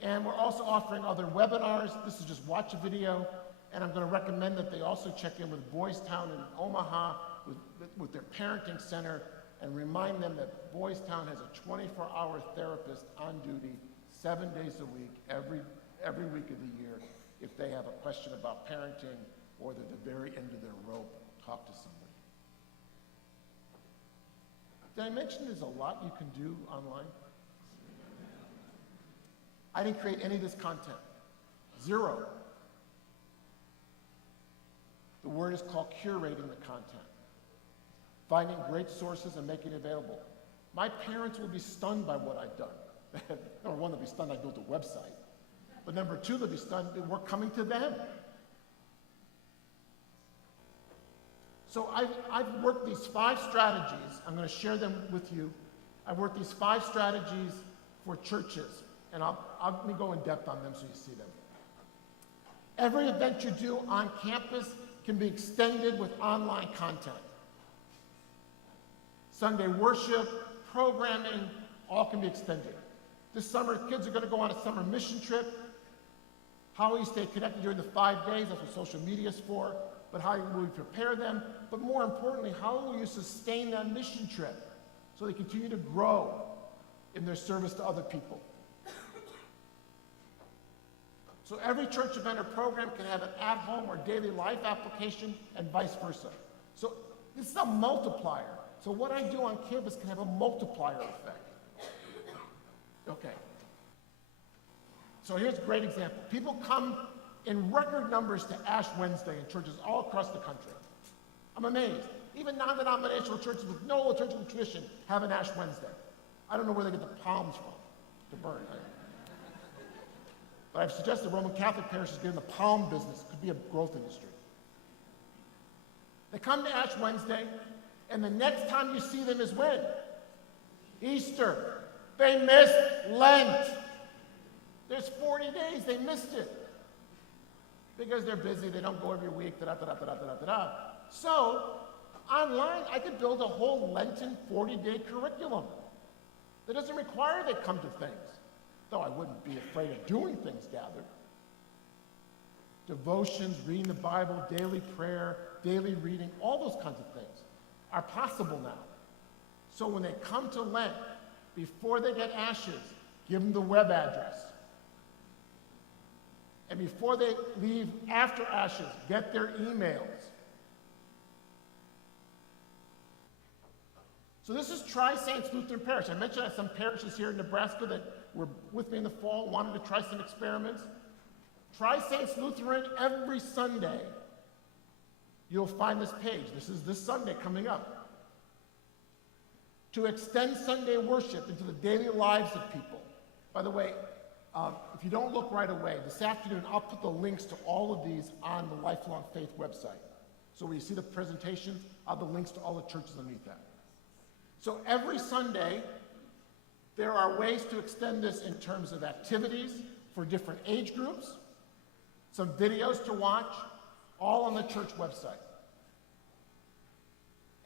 And we're also offering other webinars. This is just watch a video. And I'm going to recommend that they also check in with Boys Town in Omaha with their parenting center and remind them that Boys Town has a 24-hour therapist on duty 7 days a week, every week of the year, if they have a question about parenting or they're at the very end of their rope, talk to somebody. Did I mention there's a lot you can do online? I didn't create any of this content. 0. The word is called curating the content. Finding great sources and making it available. My parents will be stunned by what I've done. Number 1, they'll be stunned I built a website. But number 2, they'll be stunned that we're coming to them. So I've worked these 5 strategies. I'm going to share them with you. I've worked these 5 strategies for churches. And let me go in depth on them so you see them. Every event you do on campus can be extended with online content. Sunday worship, programming, all can be extended. This summer, kids are going to go on a summer mission trip. How will you stay connected during the 5 days? That's what social media is for. But how will you prepare them? But more importantly, how will you sustain that mission trip so they continue to grow in their service to other people? So every church event or program can have an at-home or daily life application and vice versa. So this is a multiplier. So what I do on campus can have a multiplier effect. Okay. So here's a great example. People come in record numbers to Ash Wednesday in churches all across the country. I'm amazed. Even non-denominational churches with no liturgical tradition have an Ash Wednesday. I don't know where they get the palms from to burn. But I've suggested Roman Catholic parishes get in the palm business. It could be a growth industry. They come to Ash Wednesday, and the next time you see them is when? Easter. They missed Lent. There's 40 days. They missed it. Because they're busy. They don't go every week. Da-da-da-da-da-da-da-da. So, online, I could build a whole Lenten 40-day curriculum that doesn't require they come to things. Though I wouldn't be afraid of doing things gathered. Devotions, reading the Bible, daily prayer, daily reading, all those kinds of things are possible now. So when they come to Lent, before they get ashes, give them the web address. And before they leave after ashes, get their emails. So this is Tri-Saints Lutheran Parish. I mentioned I have some parishes here in Nebraska that were with me in the fall, wanted to try some experiments. Tri-Saints Lutheran, every Sunday, you'll find this page. This is this Sunday coming up. To extend Sunday worship into the daily lives of people. By the way, if you don't look right away, this afternoon I'll put the links to all of these on the Lifelong Faith website. So when you see the presentations, I'll have the links to all the churches underneath that. So every Sunday, there are ways to extend this in terms of activities for different age groups, some videos to watch, all on the church website.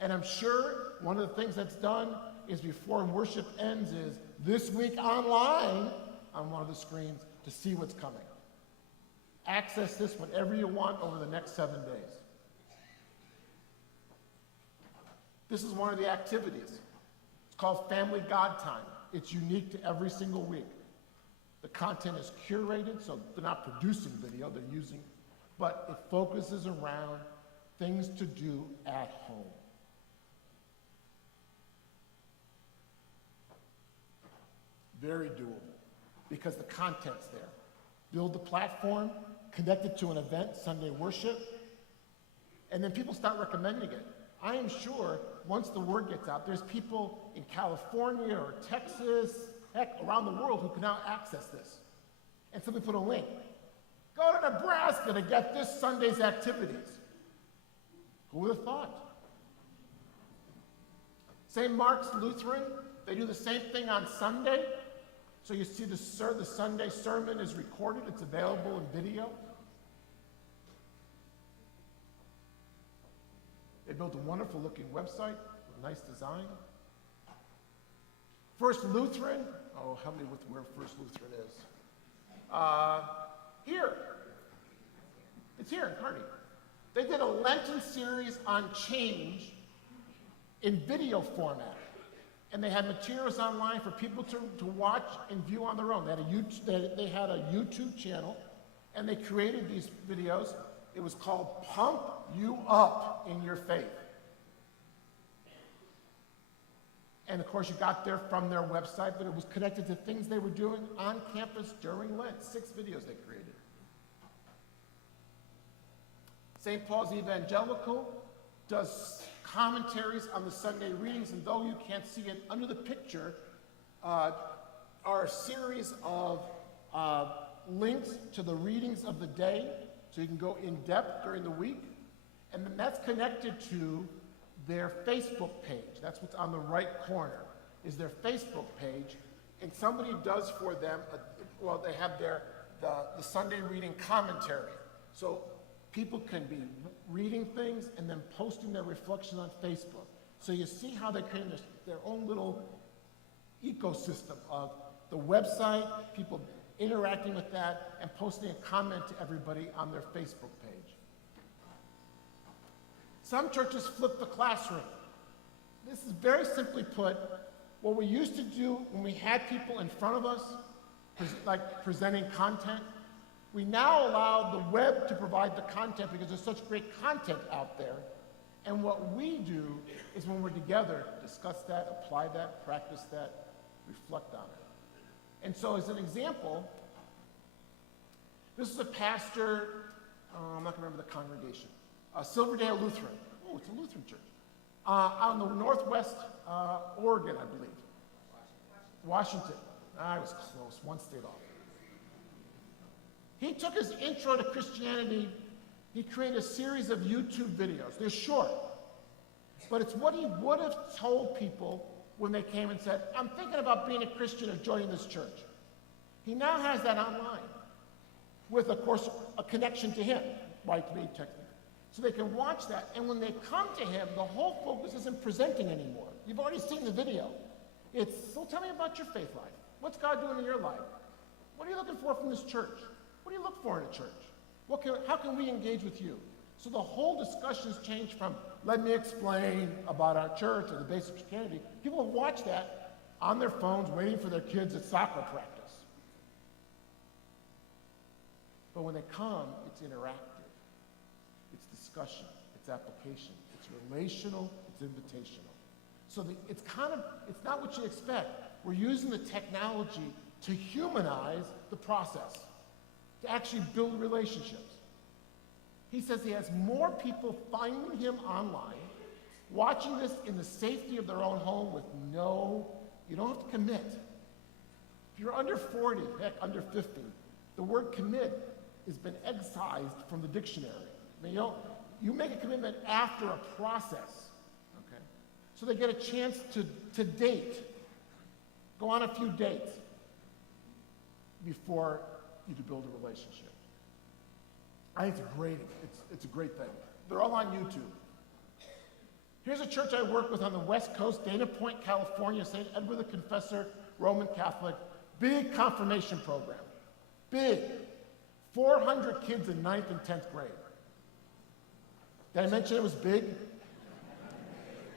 And I'm sure one of the things that's done is before worship ends is this week online on one of the screens to see what's coming. Access this whenever you want over the next 7 days. This is one of the activities. It's called Family God Time. It's unique to every single week. The content is curated, so they're not producing video, they're using, but it focuses around things to do at home. Very doable, because the content's there. Build the platform, connect it to an event, Sunday worship, and then people start recommending it. I am sure once the word gets out, there's people in California or Texas, heck, around the world who can now access this. And somebody put a link. Go to Nebraska to get this Sunday's activities. Who would have thought? St. Mark's Lutheran, they do the same thing on Sunday. So you see the Sunday sermon is recorded, it's available in video. They built a wonderful looking website with nice design. First Lutheran, oh, help me with where First Lutheran is. Here. It's here in Kearney. They did a Lenten series on change in video format. And they had materials online for people to watch and view on their own. They had a YouTube channel, and they created these videos. It was called Pump You Up in Your Faith. And of course, you got there from their website, but it was connected to things they were doing on campus during Lent. 6 videos they created. St. Paul's Evangelical does commentaries on the Sunday readings, and though you can't see it, under the picture are a series of links to the readings of the day, so you can go in depth during the week, and then that's connected to their Facebook page. That's what's on the right corner, is their Facebook page, and somebody does for them, they have the Sunday reading commentary. So people can be reading things and then posting their reflection on Facebook. So you see how they're creating their own little ecosystem of the website, people interacting with that, and posting a comment to everybody on their Facebook page. Some churches flip the classroom. This is very simply put, what we used to do when we had people in front of us, like presenting content, we now allow the web to provide the content because there's such great content out there. And what we do is when we're together, discuss that, apply that, practice that, reflect on it. And so as an example, this is a pastor, I'm not gonna remember the congregation, Silverdale Lutheran. Oh, it's a Lutheran church. Out in the northwest Oregon, I believe. Washington. I was close, one state off. He took his intro to Christianity, he created a series of YouTube videos. They're short, but it's what he would have told people when they came and said, I'm thinking about being a Christian or joining this church. He now has that online with, of course, a connection to him, like me, technically. So they can watch that, and when they come to him, the whole focus isn't presenting anymore. You've already seen the video. It's, so tell me about your faith life. What's God doing in your life? What are you looking for from this church? What do you look for in a church? How can we engage with you? So the whole discussion has changed from, let me explain about our church or the basics of Christianity. People watch that on their phones, waiting for their kids at soccer practice. But when they come, it's interactive. It's discussion, it's application, it's relational, it's invitational. So it's not what you expect. We're using the technology to humanize the process, to actually build relationships. He says he has more people finding him online, watching this in the safety of their own home with you don't have to commit. If you're under 40, heck, under 50, the word commit has been excised from the dictionary. I mean, you make a commitment after a process, okay? So they get a chance to date, go on a few dates before you to build a relationship. I think it's a great thing. They're all on YouTube. Here's a church I work with on the West Coast, Dana Point, California, St. Edward the Confessor, Roman Catholic, big confirmation program, big. 400 kids in 9th and 10th grade. Did I mention it was big?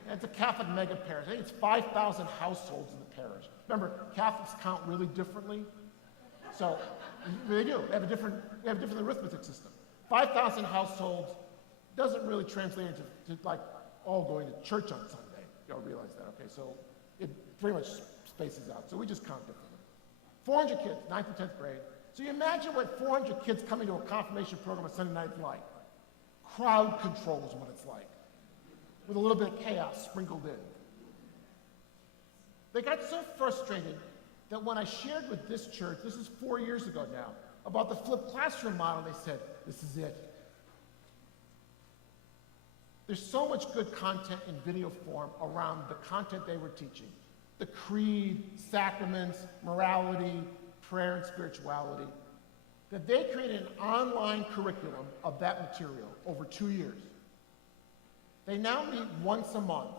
And it's a Catholic mega parish. I think it's 5,000 households in the parish. Remember, Catholics count really differently. So they do. They have a different arithmetic system. 5,000 households doesn't really translate into like all going to church on Sunday. Y'all realize that, okay? So it pretty much spaces out. So we just count differently. 400 kids, 9th and 10th grade. So you imagine what 400 kids coming to a confirmation program on Sunday night is like. Crowd control is what it's like, with a little bit of chaos sprinkled in. They got so frustrated that when I shared with this church, this is 4 years ago now, about the flipped classroom model, they said, this is it. There's so much good content in video form around the content they were teaching. The creed, sacraments, morality, prayer, and spirituality, that they created an online curriculum of that material over 2 years. They now meet once a month,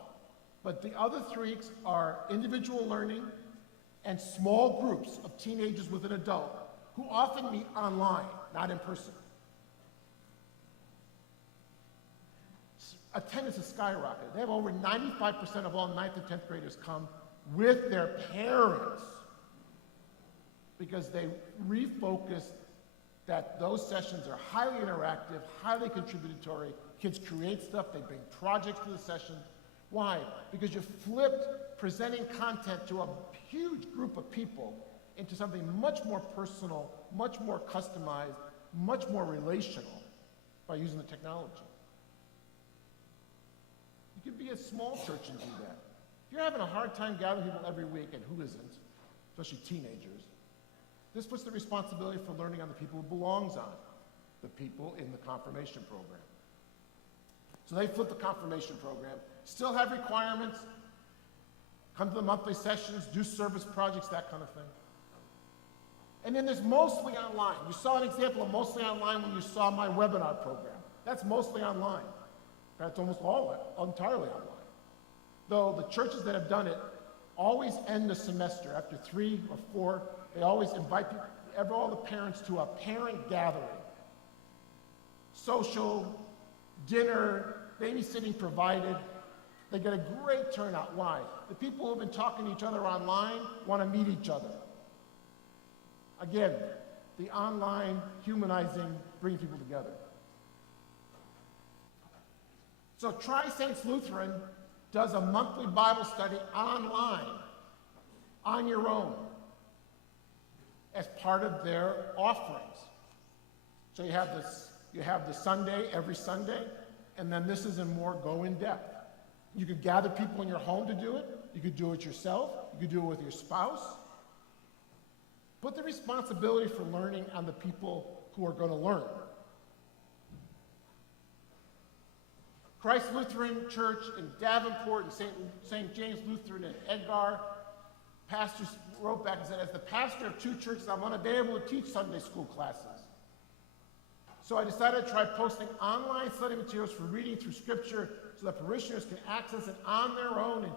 but the other 3 weeks are individual learning and small groups of teenagers with an adult who often meet online, not in person. Attendance has skyrocketed. They have over 95% of all 9th and 10th graders come with their parents because they refocused that those sessions are highly interactive, highly contributory. Kids create stuff, they bring projects to the session. Why? Because you flipped presenting content to a huge group of people into something much more personal, much more customized, much more relational by using the technology. You can be a small church and do that. If you're having a hard time gathering people every week, and who isn't, especially teenagers, this puts the responsibility for learning on the people it belongs on, the people in the confirmation program. So they flip the confirmation program, still have requirements, come to the monthly sessions, do service projects, that kind of thing. And then there's mostly online. You saw an example of mostly online when you saw my webinar program. That's mostly online. That's almost all entirely online. Though the churches that have done it always end the semester after 3 or 4. They always invite people, all the parents to a parent gathering. Social, dinner, babysitting provided. They get a great turnout. Why? The people who've been talking to each other online want to meet each other. Again, the online humanizing, bringing people together. So Tri-Saints Lutheran does a monthly Bible study online, on your own, as part of their offerings. So you have the Sunday, every Sunday, and then this is a more go in depth. You could gather people in your home to do it. You could do it yourself. You could do it with your spouse. Put the responsibility for learning on the people who are going to learn. Christ Lutheran Church in Davenport and St. James Lutheran in Edgar, pastors wrote back and said, as the pastor of 2 churches, I'm unable to teach Sunday school classes. So I decided to try posting online study materials for reading through Scripture so that parishioners can access it on their own and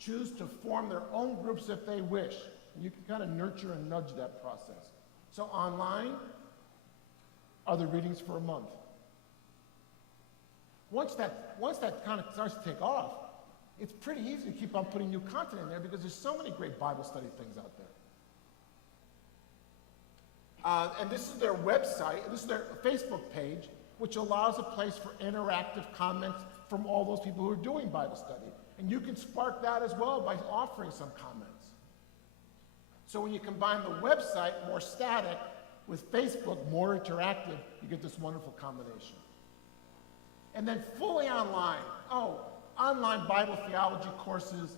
choose to form their own groups if they wish. And you can kind of nurture and nudge that process. So online are the readings for a month. Once that kind of starts to take off, it's pretty easy to keep on putting new content in there because there's so many great Bible study things out there. And this is their website, this is their Facebook page, which allows a place for interactive comments from all those people who are doing Bible study. And you can spark that as well by offering some comments. So when you combine the website, more static, with Facebook, more interactive, you get this wonderful combination. And then fully online, online Bible theology courses,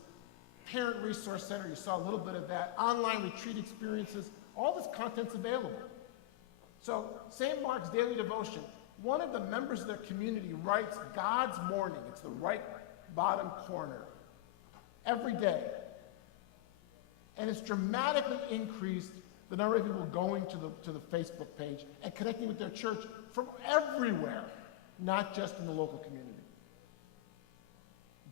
Parent Resource Center, you saw a little bit of that, online retreat experiences, all this content's available. So St. Mark's Daily Devotion, one of the members of their community writes God's Morning, it's the right bottom corner, every day. And it's dramatically increased the number of people going to the Facebook page and connecting with their church from everywhere, not just in the local community.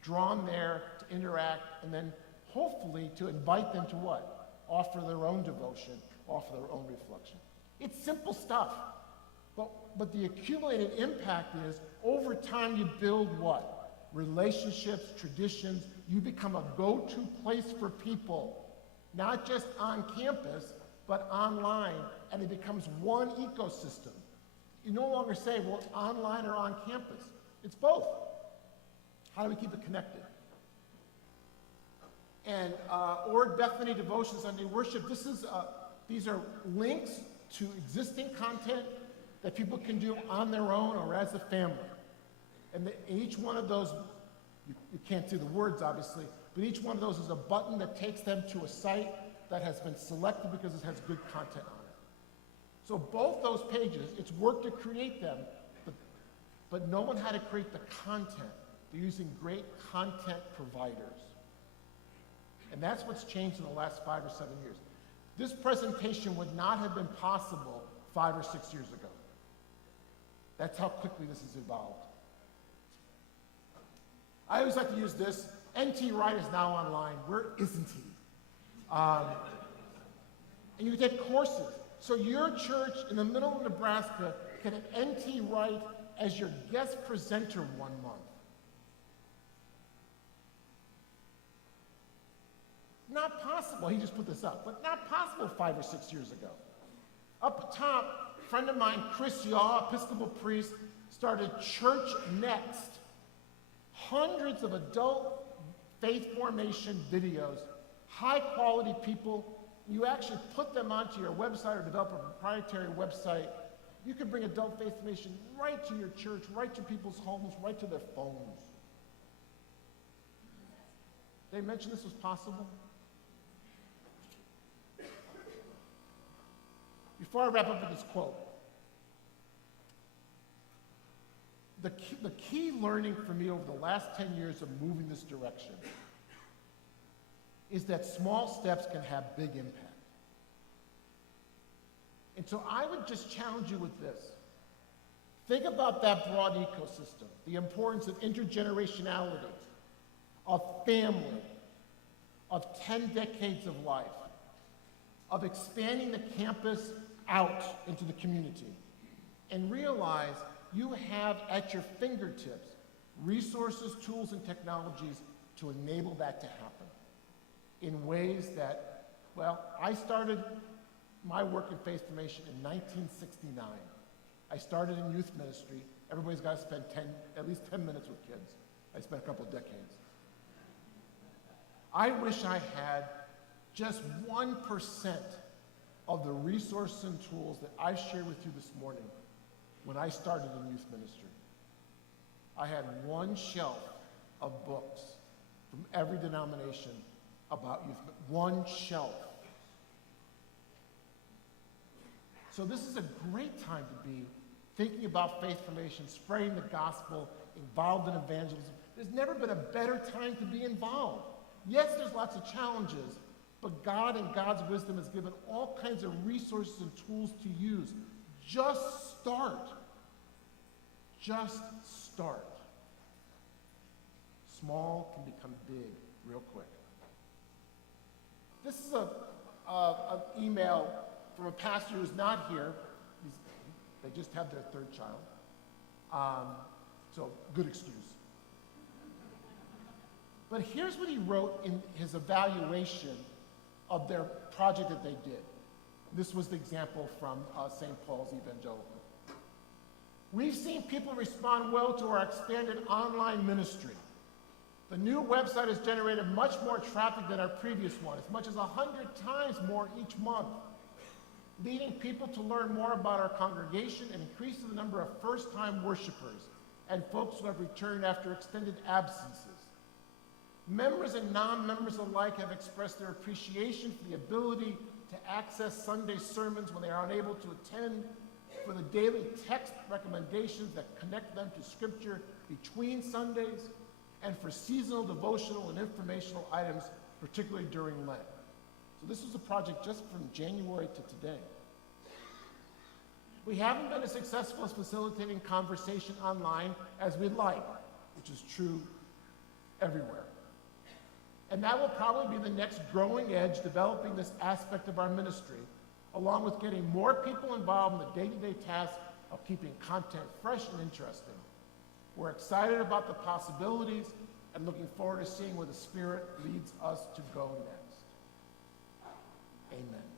Drawn there to interact and then hopefully to invite them to what? Offer their own devotion, offer their own reflection. It's simple stuff, but the accumulated impact is over time you build what? relationships, traditions. You become a go-to place for people, not just on campus, but online, and it becomes one ecosystem. You no longer say, well, it's online or on campus. It's both. How do we keep it connected? And Ord Bethany Devotion Sunday Worship, these are links to existing content that people can do on their own or as a family. And each one of those, you can't see the words obviously, but each one of those is a button that takes them to a site that has been selected because it has good content on it. So both those pages, it's work to create them, but no one had to create the content. They're using great content providers. And that's what's changed in the last 5 or 7 years. This presentation would not have been possible 5 or 6 years ago. That's how quickly this has evolved. I always like to use this. N.T. Wright is now online. Where isn't he? And you can take courses. So your church in the middle of Nebraska can have N.T. Wright as your guest presenter 1 month. Not possible, he just put this up, but not possible 5 or 6 years ago. Up top, a friend of mine, Chris Yaw, Episcopal priest, started Church Next. Hundreds of adult faith formation videos, high quality people. You actually put them onto your website or develop a proprietary website. You can bring adult faith formation right to your church, right to people's homes, right to their phones. Did they mention this was possible? Before I wrap up with this quote, the key learning for me over the last 10 years of moving this direction is that small steps can have big impact. And so I would just challenge you with this. Think about that broad ecosystem, the importance of intergenerationality, of family, of 10 decades of life, of expanding the campus out into the community, and realize you have at your fingertips resources, tools, and technologies to enable that to happen in ways that, well, I started my work in faith formation in 1969. I started in youth ministry. Everybody's got to spend at least 10 minutes with kids. I spent a couple of decades. I wish I had just 1% of the resources and tools that I shared with you this morning when I started in youth ministry. I had one shelf of books from every denomination about youth, one shelf. So this is a great time to be thinking about faith formation, spreading the gospel, involved in evangelism. There's never been a better time to be involved. Yes, there's lots of challenges, but God and God's wisdom has given all kinds of resources and tools to use. Just start. Just start. Small can become big real quick. This is an email from a pastor who's not here. They just have their third child. So good excuse. But here's what he wrote in his evaluation of their project that they did. This was the example from St. Paul's Evangelical. We've seen people respond well to our expanded online ministry. The new website has generated much more traffic than our previous one, as much as 100 times more each month, leading people to learn more about our congregation and increasing the number of first-time worshipers and folks who have returned after extended absences. Members and non-members alike have expressed their appreciation for the ability to access Sunday sermons when they are unable to attend, for the daily text recommendations that connect them to Scripture between Sundays, and for seasonal devotional and informational items, particularly during Lent. So this was a project just from January to today. We haven't been as successful as facilitating conversation online as we'd like, which is true everywhere. And that will probably be the next growing edge, developing this aspect of our ministry, along with getting more people involved in the day-to-day task of keeping content fresh and interesting. We're excited about the possibilities and looking forward to seeing where the Spirit leads us to go next. Amen.